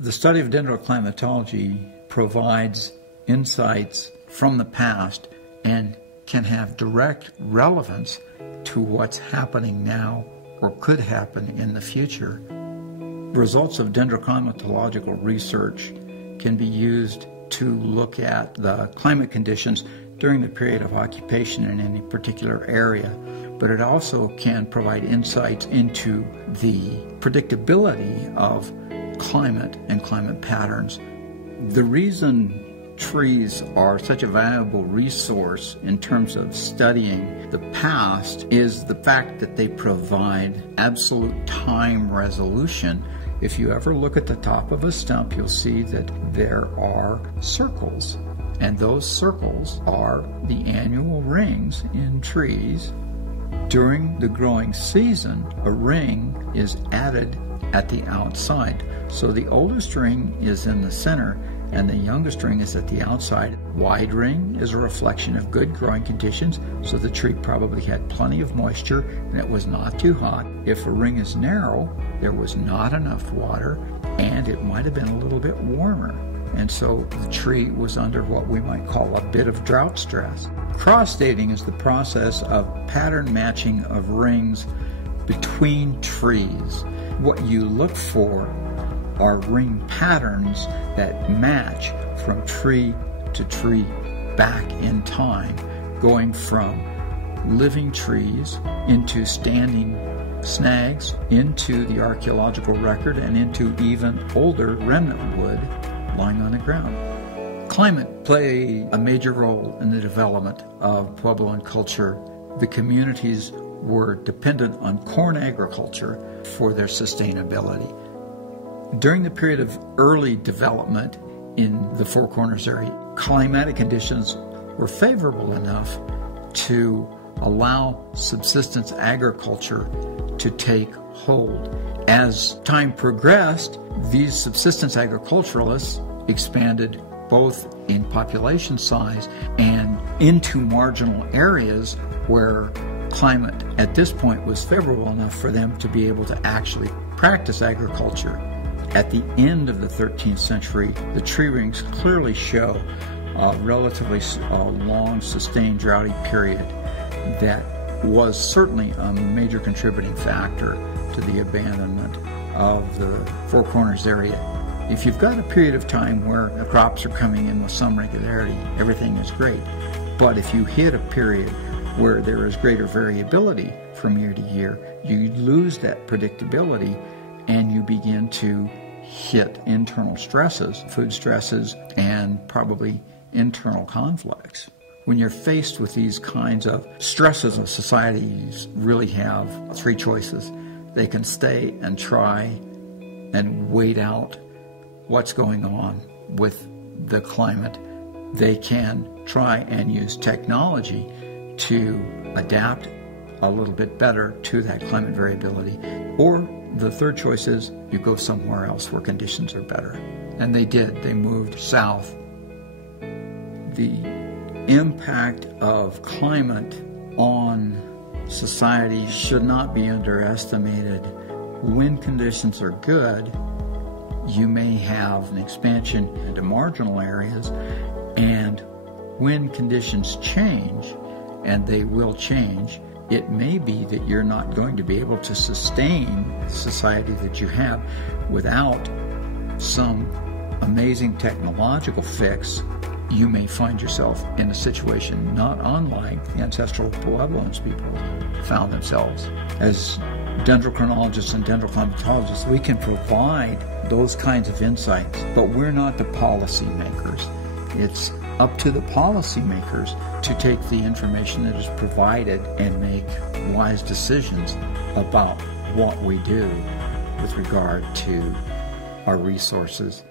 The study of dendroclimatology provides insights from the past and can have direct relevance to what's happening now or could happen in the future. Results of dendroclimatological research can be used to look at the climate conditions during the period of occupation in any particular area, but it also can provide insights into the predictability of climate and climate patterns. The reason trees are such a valuable resource in terms of studying the past is the fact that they provide absolute time resolution. If you ever look at the top of a stump, you'll see that there are circles, and those circles are the annual rings in trees. During the growing season, a ring is added at the outside. So the oldest ring is in the center and the youngest ring is at the outside. Wide ring is a reflection of good growing conditions, so the tree probably had plenty of moisture and it was not too hot. If a ring is narrow, there was not enough water and it might have been a little bit warmer. And so the tree was under what we might call a bit of drought stress. Cross-dating is the process of pattern matching of rings between trees. What you look for are ring patterns that match from tree to tree back in time, going from living trees into standing snags, into the archaeological record, and into even older remnant wood lying on the ground. Climate played a major role in the development of Puebloan culture. The communities were dependent on corn agriculture for their sustainability. During the period of early development in the Four Corners area, climatic conditions were favorable enough to allow subsistence agriculture to take hold. As time progressed, these subsistence agriculturalists expanded both in population size and into marginal areas where climate at this point was favorable enough for them to be able to actually practice agriculture. At the end of the 13th century, the tree rings clearly show a relatively long, sustained, droughty period that was certainly a major contributing factor to the abandonment of the Four Corners area. If you've got a period of time where the crops are coming in with some regularity, everything is great. But if you hit a period where there is greater variability from year to year, you lose that predictability and you begin to hit internal stresses, food stresses, and probably internal conflicts. When you're faced with these kinds of stresses, societies really have three choices. They can stay and try and wait out what's going on with the climate. They can try and use technology to adapt a little bit better to that climate variability. Or the third choice is you go somewhere else where conditions are better. And they did. They moved south. The impact of climate on society should not be underestimated. When conditions are good, you may have an expansion into marginal areas, and when conditions change, and they will change, it may be that you're not going to be able to sustain the society that you have without some amazing technological fix. You may find yourself in a situation not unlike the ancestral Puebloans people found themselves. As dendrochronologists and dendroclimatologists, we can provide those kinds of insights, but we're not the policymakers. It's up to the policymakers to take the information that is provided and make wise decisions about what we do with regard to our resources